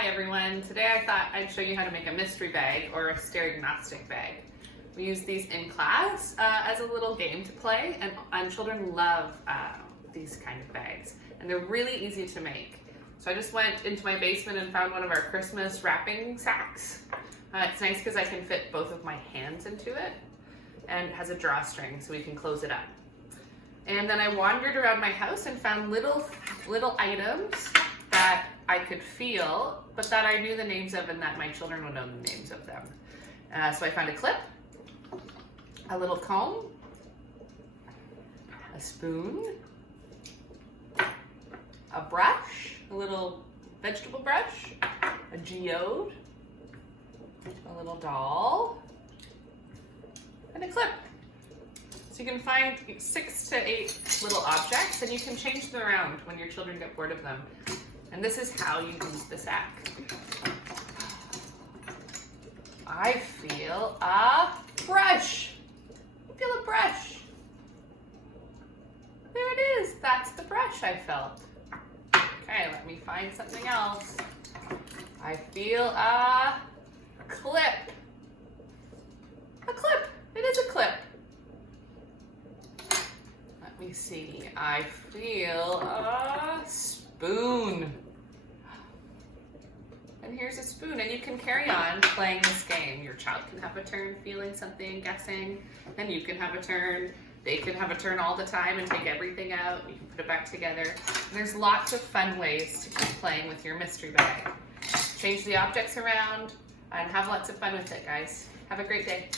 Hi everyone, today I thought I'd show you how to make a mystery bag or a stereognostic bag. We use these in class as a little game to play, and children love these kind of bags, and they're really easy to make. So I just went into my basement and found one of our Christmas wrapping sacks. It's nice because I can fit both of my hands into it, and it has a drawstring so we can close it up. And then I wandered around my house and found little items that I could feel, but that I knew the names of and that my children would know the names of them. So I found a clip, a little comb, a spoon, a brush, a little vegetable brush, a geode, a little doll, and a clip. So you can find 6 to 8 little objects and you can change them around when your children get bored of them. And this is how you use the sack. I feel a brush. I feel a brush. There it is. That's the brush I felt. Okay, let me find something else. I feel a clip. A clip. It is a clip. Let me see. I feel a spoon. And here's a spoon, and you can carry on playing this game. Your child can have a turn feeling something, guessing, and you can have a turn. They can have a turn all the time and take everything out. You can put it back together. And there's lots of fun ways to keep playing with your mystery bag. Change the objects around and have lots of fun with it, guys. Have a great day.